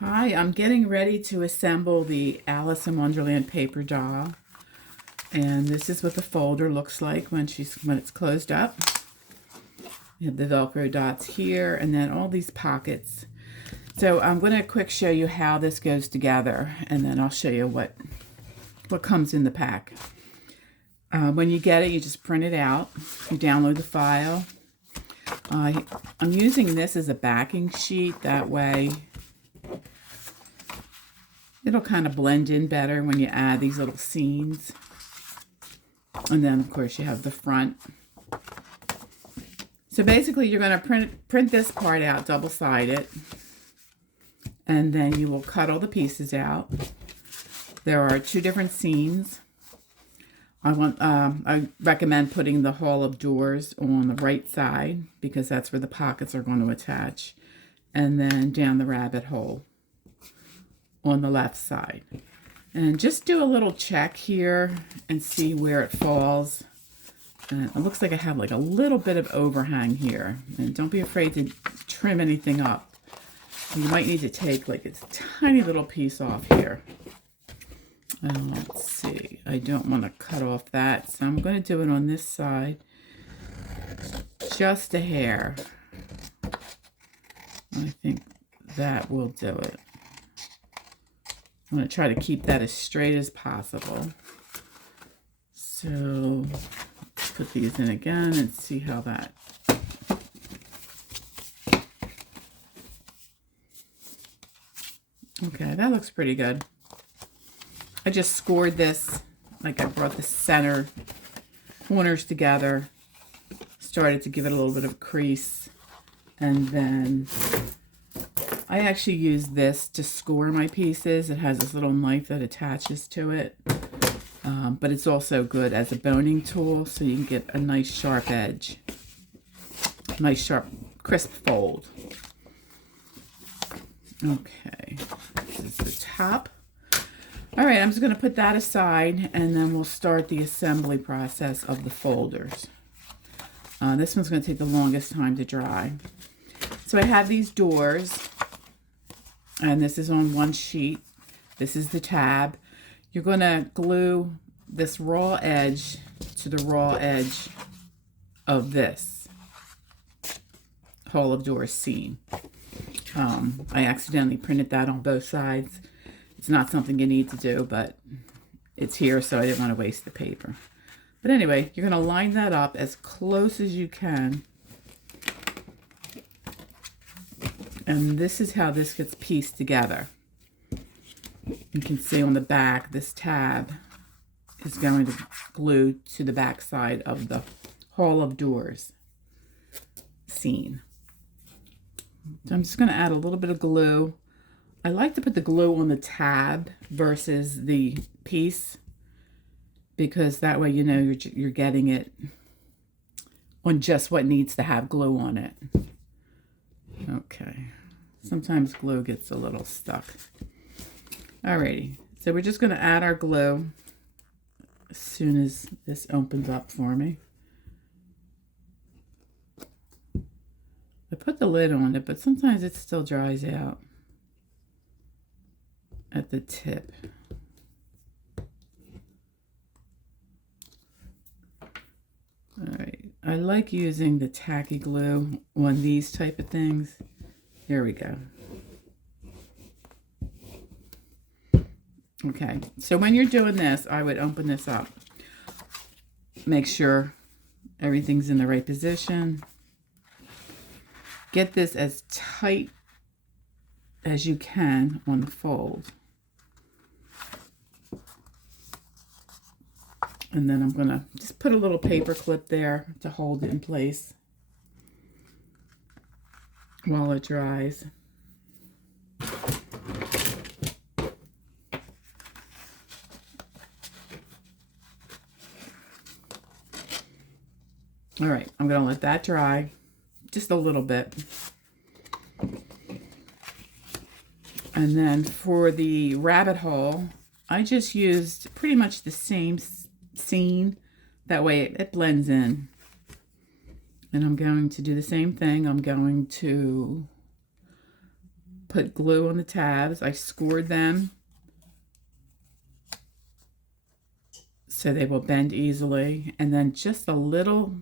Hi, I'm getting ready to assemble the Alice in Wonderland paper doll. And this is what the folder looks like when it's closed up. You have the Velcro dots here and then all these pockets. So I'm going to quick show you how this goes together, and then I'll show you what comes in the pack. When you get it, you just print it out. You download the file. I'm using this as a backing sheet. That way it'll kind of blend in better when you add these little scenes. And then, of course, you have the front. So basically, you're going to print this part out, double-sided. And then you will cut all the pieces out. There are 2 different scenes. I recommend putting the hall of doors on the right side because that's where the pockets are going to attach. And then down the rabbit hole on the left side. And just do a little check here and see where it falls. And it looks like I have like a little bit of overhang here. And don't be afraid to trim anything up. You might need to take like a tiny little piece off here. Let's see. I don't want to cut off that, so I'm going to do it on this side. Just a hair. I think that will do it. I'm going to try to keep that as straight as possible. So let's put these in again and see how that. Okay, that looks pretty good. I just scored this, like I brought the center corners together, started to give it a little bit of a crease, and then I actually use this to score my pieces. It has this little knife that attaches to it, but it's also good as a boning tool, so you can get a nice sharp edge, nice sharp crisp fold. Okay, this is the top. All right, I'm just going to put that aside, and then we'll start the assembly process of the folders. This one's going to take the longest time to dry. So I have these doors, and this is on one sheet. This is the tab. You're going to glue this raw edge to the raw edge of this hall of doors seam. I accidentally printed that on both sides. It's not something you need to do, but it's here, so I didn't want to waste the paper. But anyway, you're going to line that up as close as you can. And this is how this gets pieced together. You can see on the back, this tab is going to glue to the back side of the hall of doors seam. So I'm just going to add a little bit of glue. I like to put the glue on the tab versus the piece because that way you know you're getting it on just what needs to have glue on it. Okay. Sometimes glue gets a little stuck. Alrighty. So we're just going to add our glue as soon as this opens up for me. I put the lid on it, but sometimes it still dries out at the tip. All right, I like using the tacky glue on these type of things. Here we go. Okay, so when you're doing this, I would open this up. Make sure everything's in the right position. Get this as tight as you can on the fold. And then I'm going to just put a little paper clip there to hold it in place while it dries. All right, I'm going to let that dry just a little bit. And then for the rabbit hole, I just used pretty much the same scene. That way it blends in. And I'm going to do the same thing. I'm going to put glue on the tabs. I scored them so they will bend easily. And then just a little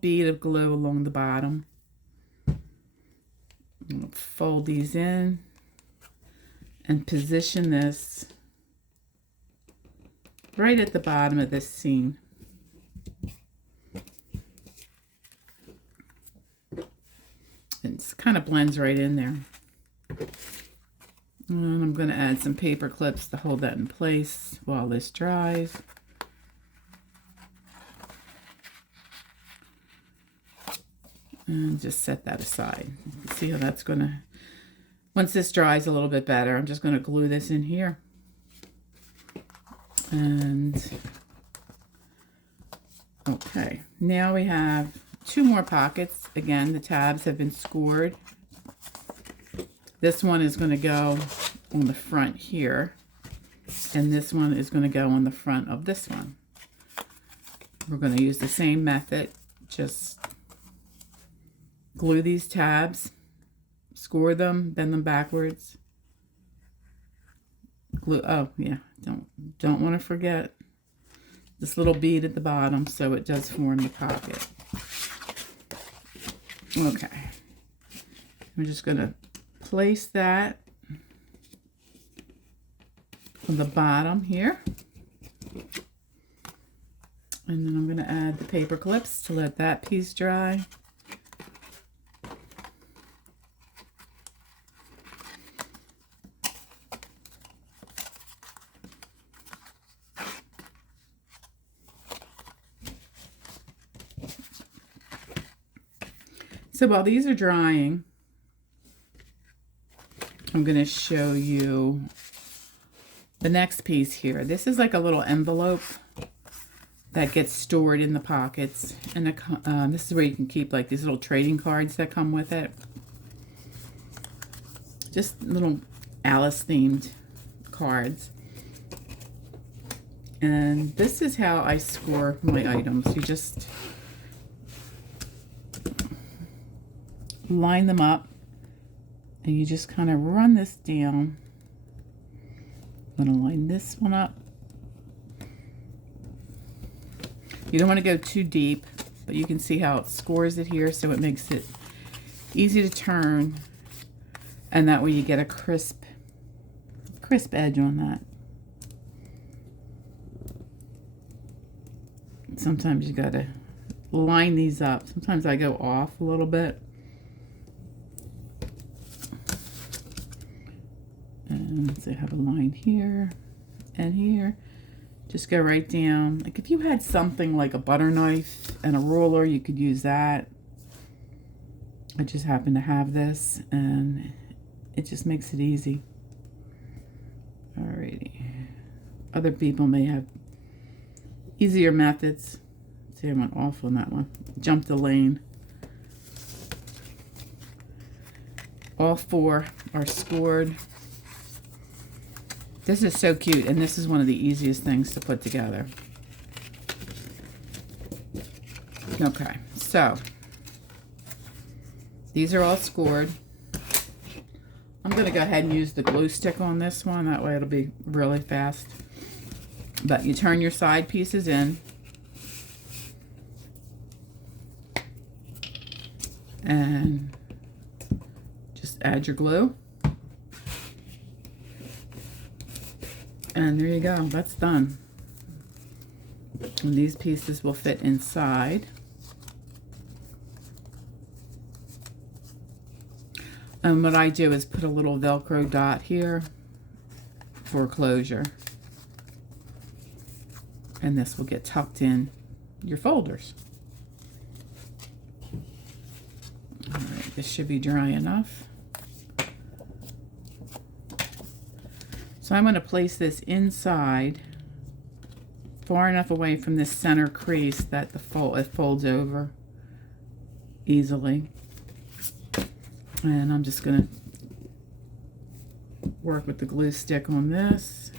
bead of glue along the bottom. Fold these in and position this right at the bottom of this seam. It kind of blends right in there. And I'm going to add some paper clips to hold that in place while this dries. And just set that aside. You can see how that's going to, once this dries a little bit better, I'm just going to glue this in here. And okay, now we have 2 more pockets. Again, the tabs have been scored. This one is going to go on the front here, and this one is going to go on the front of this one. We're going to use the same method, just glue these tabs, score them, bend them backwards. Glue, oh yeah, don't want to forget this little bead at the bottom so it does form the pocket. Okay, I'm just going to place that on the bottom here. And then I'm going to add the paper clips to let that piece dry. So while these are drying, I'm going to show you the next piece here. This is like a little envelope that gets stored in the pockets. And this is where you can keep like these little trading cards that come with it. Just little Alice themed cards. And this is how I score my items. You just line them up and you just kind of run this down. I'm going to line this one up. You don't want to go too deep, but you can see how it scores it here, so it makes it easy to turn, and that way you get a crisp edge on that. Sometimes you got to line these up. Sometimes I go off a little bit. And so I have a line here and here. Just go right down. Like if you had something like a butter knife and a ruler, you could use that. I just happen to have this, and it just makes it easy. Alrighty. Other people may have easier methods. See, I went off on that one. Jumped the lane. All 4 are scored. This is so cute, and this is one of the easiest things to put together. Okay, so these are all scored. I'm going to go ahead and use the glue stick on this one. That way it'll be really fast. But you turn your side pieces in. And just add your glue. And there you go, that's done. And these pieces will fit inside. And what I do is put a little Velcro dot here for closure. And this will get tucked in your folders. All right, this should be dry enough. So I'm going to place this inside, far enough away from this center crease that it folds over easily. And I'm just going to work with the glue stick on this.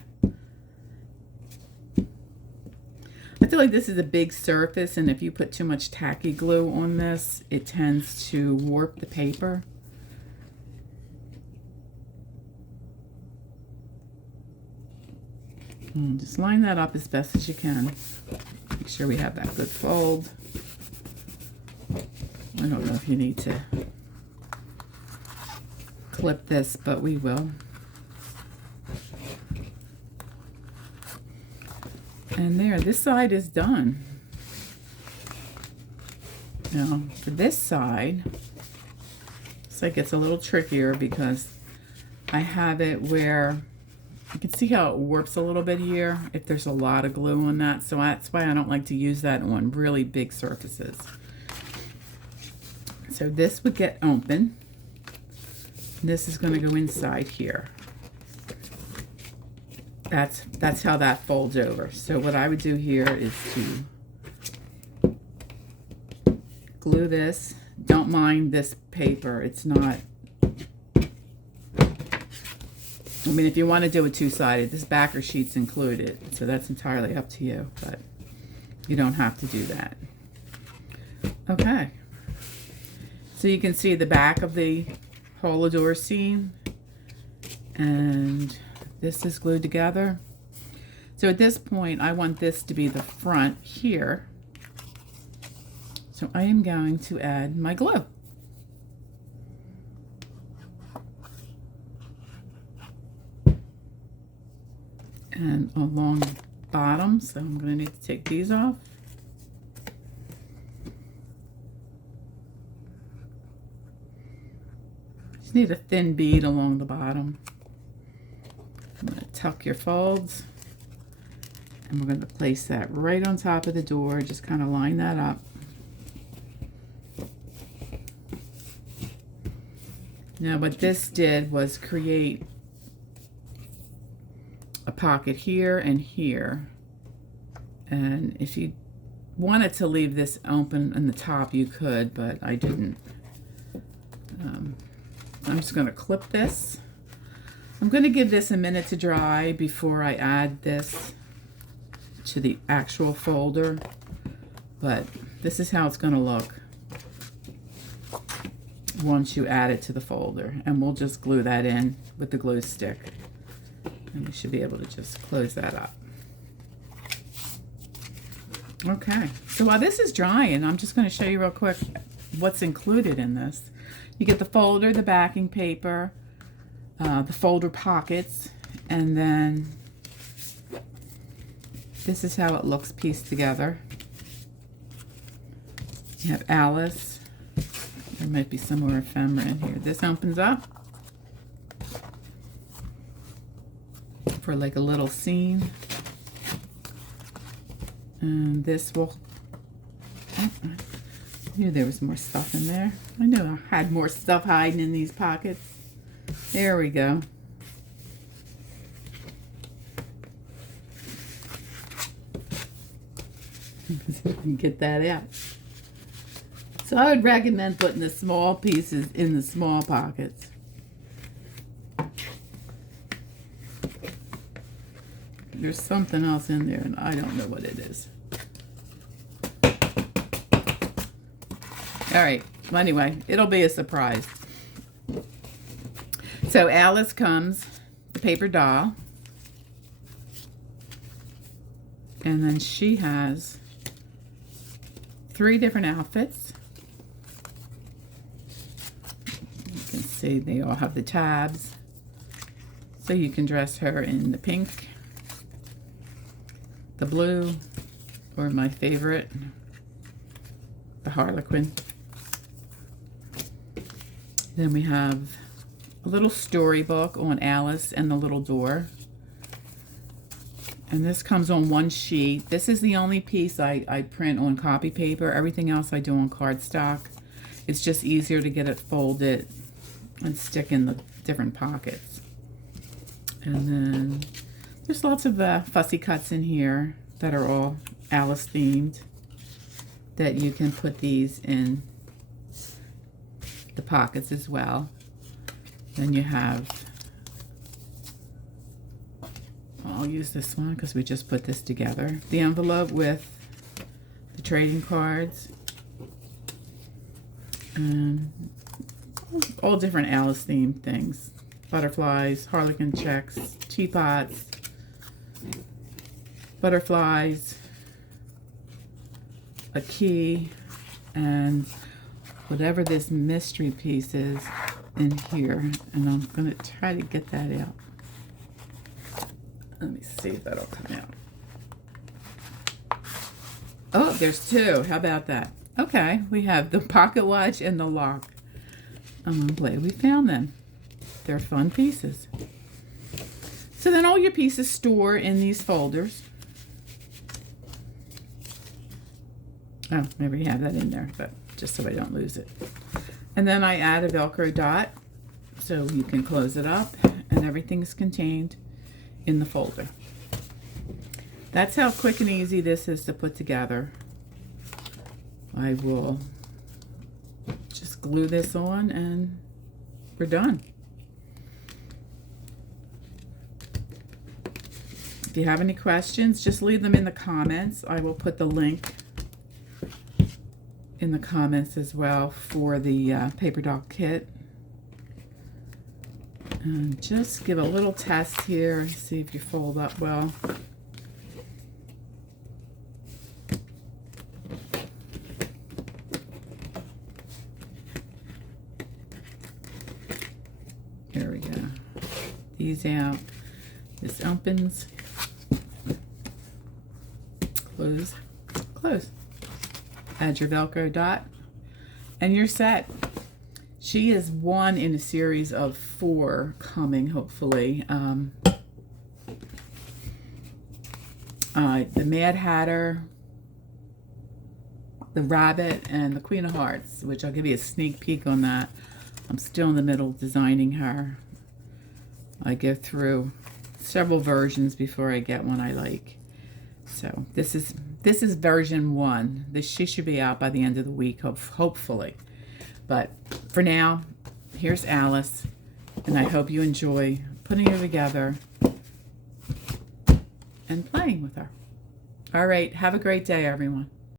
I feel like this is a big surface, and if you put too much tacky glue on this, it tends to warp the paper. And just line that up as best as you can. Make sure we have that good fold. I don't know if you need to clip this, but we will. And there, this side is done. Now, for this side, this side gets a little trickier because I have it where you can see how it warps a little bit here if there's a lot of glue on that. So that's why I don't like to use that on really big surfaces. So this would get open. This is going to go inside here. That's how that folds over. So what I would do here is to glue this. Don't mind this paper. It's not, I mean, if you want to do it two-sided, this backer sheet's included. So that's entirely up to you, but you don't have to do that. Okay. So you can see the back of the hole door seam, and this is glued together. So at this point, I want this to be the front here. So I am going to add my glue. And along the bottom, so I'm going to need to take these off. Just need a thin bead along the bottom. I'm going to tuck your folds, and we're going to place that right on top of the door. Just kind of line that up. Now what this did was create a pocket here and here, and if you wanted to leave this open in the top you could, but I didn't. I'm just going to clip this. I'm going to give this a minute to dry before I add this to the actual folder, but this is how it's going to look once you add it to the folder, and we'll just glue that in with the glue stick, and we should be able to just close that up. Okay, so while this is drying, I'm just going to show you real quick what's included in this. You get the folder, the backing paper, the folder pockets, and then this is how it looks pieced together. You have Alice. There might be some more ephemera in here. This opens up for like a little scene. And this will, oh, I knew there was more stuff in there. I knew I had more stuff hiding in these pockets. There we go. Get that out. So I would recommend putting the small pieces in the small pockets. There's something else in there and I don't know what it is. All right, well, anyway, it'll be a surprise. So Alice comes, the paper doll, and then she has 3 different outfits. You can see they all have the tabs, so you can dress her in the pink, the blue, or my favorite, the Harlequin. Then we have a little storybook on Alice and the little door. And this comes on one sheet. This is the only piece I print on copy paper. Everything else I do on cardstock. It's just easier to get it folded and stick in the different pockets. And then there's lots of fussy cuts in here that are all Alice themed, that you can put these in the pockets as well. Then you have, I'll use this one because we just put this together. The envelope with the trading cards. And all different Alice themed things. Butterflies, Harlequin checks, teapots, butterflies, a key, and whatever this mystery piece is in here. And I'm going to try to get that out. Let me see if that'll come out. Oh, there's two. How about that? Okay, we have the pocket watch and the lock. I'm glad we found them. They're fun pieces. So then all your pieces store in these folders. Oh, maybe you have that in there, but just so I don't lose it. And then I add a Velcro dot so you can close it up, and everything's contained in the folder. That's how quick and easy this is to put together. I will just glue this on and we're done. If you have any questions, just leave them in the comments. I will put the link in the comments as well for the paper doll kit. And just give a little test here, see if you fold up well. Here we go. These out. This opens. Close. Close. Add your Velcro dot. And you're set. She is one in a series of 4 coming, hopefully. The Mad Hatter, the Rabbit, and the Queen of Hearts, which I'll give you a sneak peek on that. I'm still in the middle of designing her. I go through several versions before I get one I like. So this is version 1. She should be out by the end of the week, hopefully. But for now, here's Alice, and I hope you enjoy putting her together and playing with her. All right, have a great day, everyone.